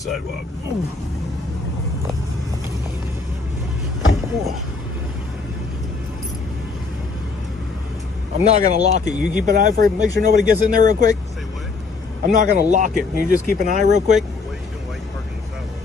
sidewalk. I'm not gonna lock it. You keep an eye for it. Make sure nobody gets in there real quick. Say what? I'm not gonna lock it. Can you just keep an eye real quick? What are you doing? Why are you parking on the sidewalk?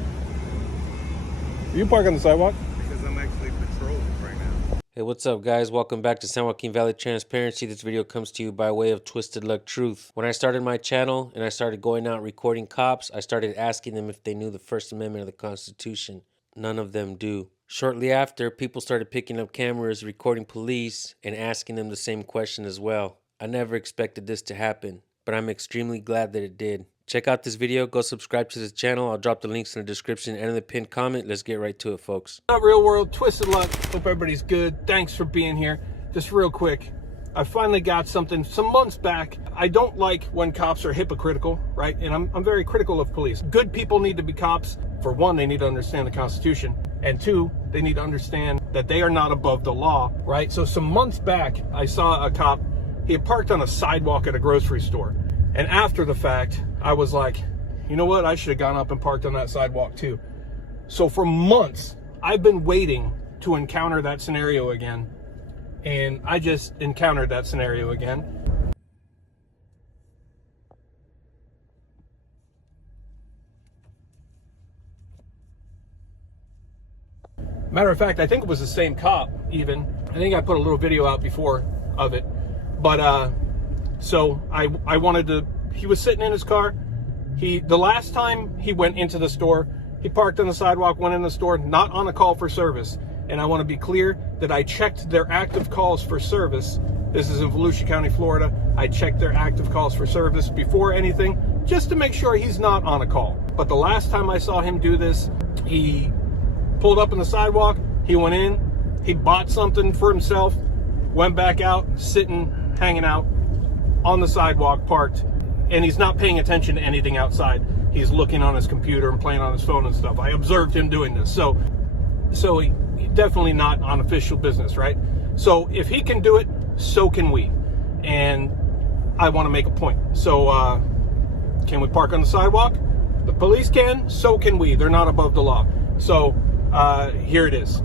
You park on the sidewalk. Because I'm actually patrolling right now. Hey, what's up, guys? Welcome back to San Joaquin Valley Transparency. This video comes to you by way of Twisted Luck Truth. When I started my channel and I started going out recording cops, I started asking them if they knew the First Amendment of the Constitution. None of them do. Shortly after, people started picking up cameras, recording police, and asking them the same question as well. I never expected this to happen, but I'm extremely glad that it did. Check out this video. Go subscribe to the channel. I'll drop the links in the description and in the pinned comment. Let's get right to it, folks. Real world, Twisted Luck. Hope everybody's good. Thanks for being here. Just real quick, I finally got something some months back. I don't like when cops are hypocritical, right? And I'm very critical of police. Good people need to be cops. For one, they need to understand the Constitution. And two, they need to understand that they are not above the law, right? So some months back, I saw a cop. He had parked on a sidewalk at a grocery store. And after the fact, I was like, you know what? I should have gone up and parked on that sidewalk too. So for months, I've been waiting to encounter that scenario again. And I just encountered that scenario again. Matter of fact, I think it was the same cop even. I think I put a little video out before of it. But so I wanted to, he was sitting in his car. The last time he went into the store, he parked on the sidewalk, went in the store, not on a call for service. And I want to be clear that I checked their active calls for service. This is in Volusia County, Florida. I checked their active calls for service before anything, just to make sure he's not on a call. But the last time I saw him do this, he pulled up on the sidewalk, he went in, he bought something for himself, went back out, sitting, hanging out on the sidewalk, parked, and he's not paying attention to anything outside. He's looking on his computer and playing on his phone and stuff. I observed him doing this. So he definitely not on official business, right? So if he can do it, so can we. And I want to make a point. So can we park on the sidewalk? The police can, so can we. They're not above the law. So here it is.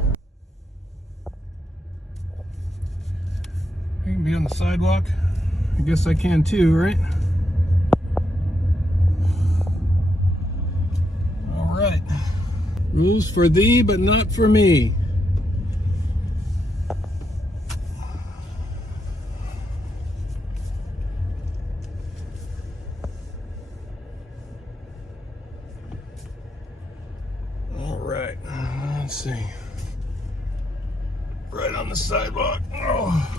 I can be on the sidewalk. I guess I can too, right? All right. Rules for thee, but not for me. All right. Let's see. Right on the sidewalk. Oh.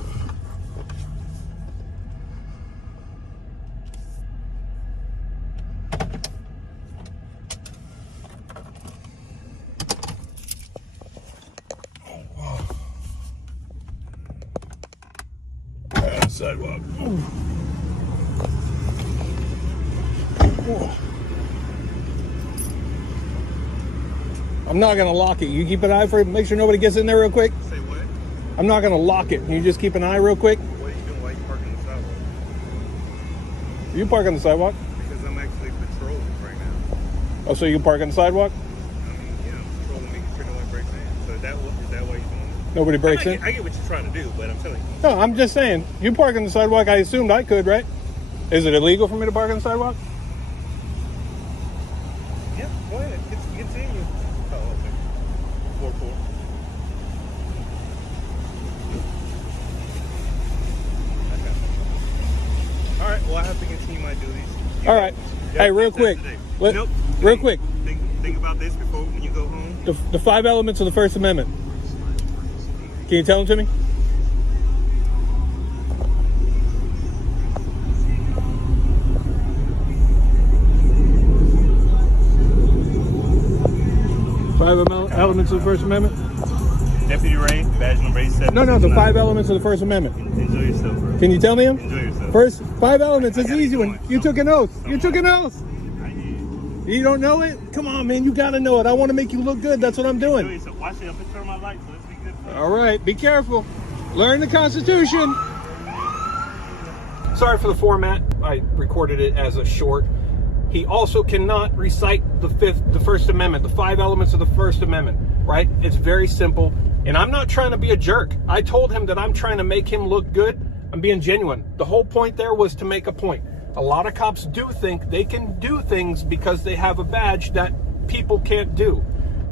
Sidewalk. I'm not gonna lock it. You keep an eye for it. Make sure nobody gets in there real quick. Say what? I'm not gonna lock it. Can you just keep an eye real quick? What are you doing? Why are you parking on the sidewalk? You park on the sidewalk. Because I'm actually patrolling right now. Oh, so you park on the sidewalk? I mean, yeah, I'm patrolling, making sure no one breaks in. So is that why you're doing it? Nobody breaks in? I get what you're trying to do, but I'm telling you. No, I'm just saying. You park on the sidewalk. I assumed I could, right? Is it illegal for me to park on the sidewalk? Yeah, go ahead. Continue. Oh, okay. 4-4. All right, well, I have to continue my duties. All right. Hey, real quick. Nope. Real quick. Think about this before when you go home. The 5 elements of the First Amendment. Can you tell them to me? Five elements of the First Amendment? Deputy Ray, badge number 87. No, the 5 elements of the First Amendment. Enjoy yourself, bro. Can you tell me them? Enjoy yourself. First, 5 elements. It's an easy one. You took an oath. You took an oath. You don't know it? Come on, man. You got to know it. I want to make you look good. That's what I'm doing. Enjoy yourself. Watch it. I'm going to turn my lights, so let's be good. All right. Be careful. Learn the Constitution. Sorry for the format. I recorded it as a short. He also cannot recite the First Amendment, the 5 elements of the First Amendment, right? It's very simple. And I'm not trying to be a jerk. I told him that I'm trying to make him look good. I'm being genuine. The whole point there was to make a point. A lot of cops do think they can do things because they have a badge that people can't do.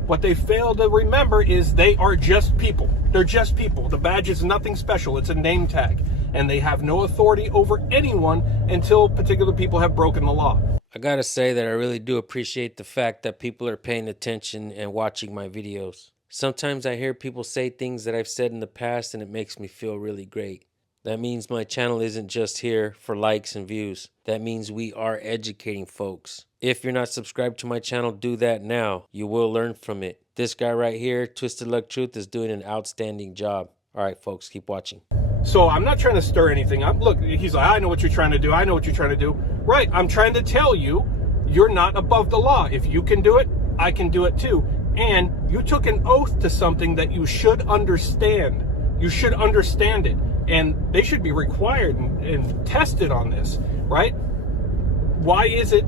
What they fail to remember is they are just people. They're just people. The badge is nothing special. It's a name tag. And they have no authority over anyone until particular people have broken the law. I gotta say that I really do appreciate the fact that people are paying attention and watching my videos. Sometimes I hear people say things that I've said in the past and it makes me feel really great. That means my channel isn't just here for likes and views. That means we are educating folks. If you're not subscribed to my channel, do that now. You will learn from it. This guy right here, Twisted Luck Truth, is doing an outstanding job. All right, folks, keep watching. So I'm not trying to stir anything up. Look, he's like, I know what you're trying to do. I know what you're trying to do. Right, I'm trying to tell you, you're not above the law. If you can do it, I can do it too. And you took an oath to something that you should understand. You should understand it. And they should be required and tested on this, right? Why is it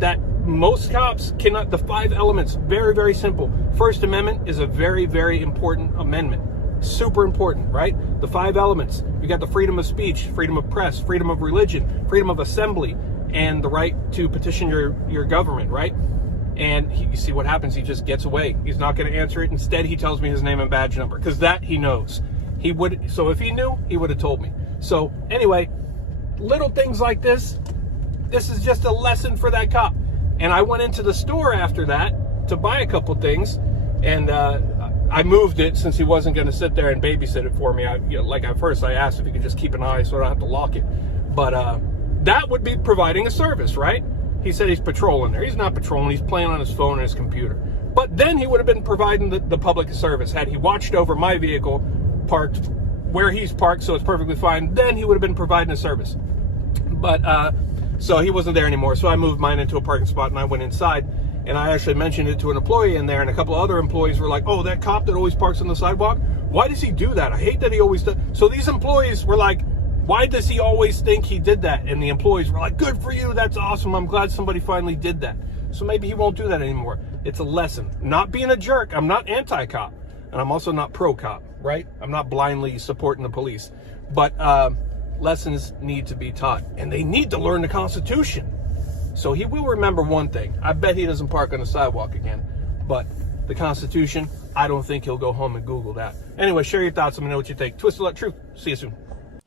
that most cops cannot, the 5 elements, very, very simple. First Amendment is a very, very important amendment. Super important, right? The 5 elements. You got the freedom of speech, freedom of press, freedom of religion, freedom of assembly, and the right to petition your government, right? And you see what happens. He just gets away. He's not going to answer it. Instead, he tells me his name and badge number, because that he knows. He would. So if he knew, he would have told me. So anyway, little things like this. This is just a lesson for that cop. And I went into the store after that to buy a couple things, and I moved it since he wasn't going to sit there and babysit it for me. Like at first, I asked if he could just keep an eye so I don't have to lock it. But that would be providing a service, right? He said he's patrolling there. He's not patrolling. He's playing on his phone and his computer. But then he would have been providing the public a service had he watched over my vehicle parked where he's parked, so it's perfectly fine. Then he would have been providing a service. But so he wasn't there anymore. So I moved mine into a parking spot and I went inside. And I actually mentioned it to an employee in there, and a couple other employees were like, oh, that cop that always parks on the sidewalk, why does he do that? I hate that he always does. So these employees were like, why does he always think he did that? And the employees were like, good for you. That's awesome. I'm glad somebody finally did that. So maybe he won't do that anymore. It's a lesson. Not being a jerk. I'm not anti-cop. And I'm also not pro-cop, right? I'm not blindly supporting the police. But lessons need to be taught. And they need to learn the Constitution. So he will remember one thing. I bet he doesn't park on the sidewalk again. But the Constitution, I don't think he'll go home and Google that. Anyway, share your thoughts. Let me know what you think. Twisted Luck Truth. See you soon.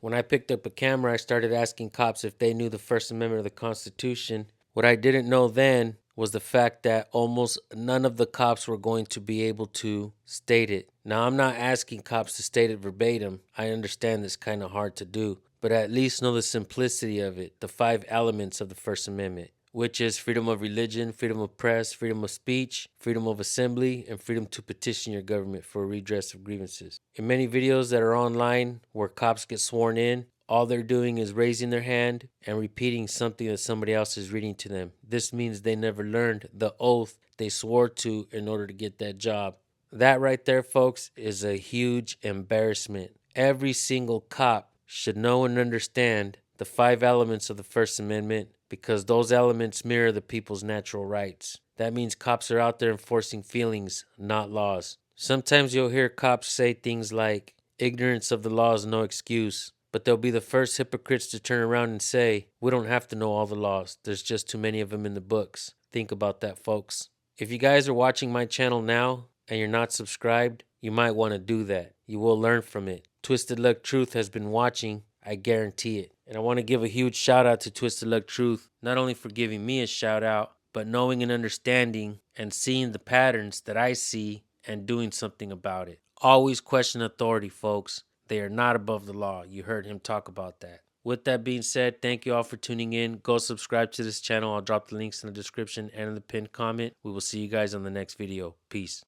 When I picked up a camera, I started asking cops if they knew the First Amendment of the Constitution. What I didn't know then was the fact that almost none of the cops were going to be able to state it. Now, I'm not asking cops to state it verbatim. I understand it's kind of hard to do. But at least know the simplicity of it, the 5 elements of the First Amendment, which is freedom of religion, freedom of press, freedom of speech, freedom of assembly, and freedom to petition your government for a redress of grievances. In many videos that are online where cops get sworn in, all they're doing is raising their hand and repeating something that somebody else is reading to them. This means they never learned the oath they swore to in order to get that job. That right there, folks, is a huge embarrassment. Every single cop should know and understand the 5 elements of the First Amendment, because those elements mirror the people's natural rights. That means cops are out there enforcing feelings, not laws. Sometimes you'll hear cops say things like, ignorance of the law is no excuse, but they'll be the first hypocrites to turn around and say, we don't have to know all the laws. There's just too many of them in the books. Think about that, folks. If you guys are watching my channel now and you're not subscribed, you might want to do that. You will learn from it. Twisted Luck Truth has been watching. I guarantee it. And I want to give a huge shout out to Twisted Luck Truth, not only for giving me a shout out, but knowing and understanding and seeing the patterns that I see and doing something about it. Always question authority, folks. They are not above the law. You heard him talk about that. With that being said, thank you all for tuning in. Go subscribe to this channel. I'll drop the links in the description and in the pinned comment. We will see you guys on the next video. Peace.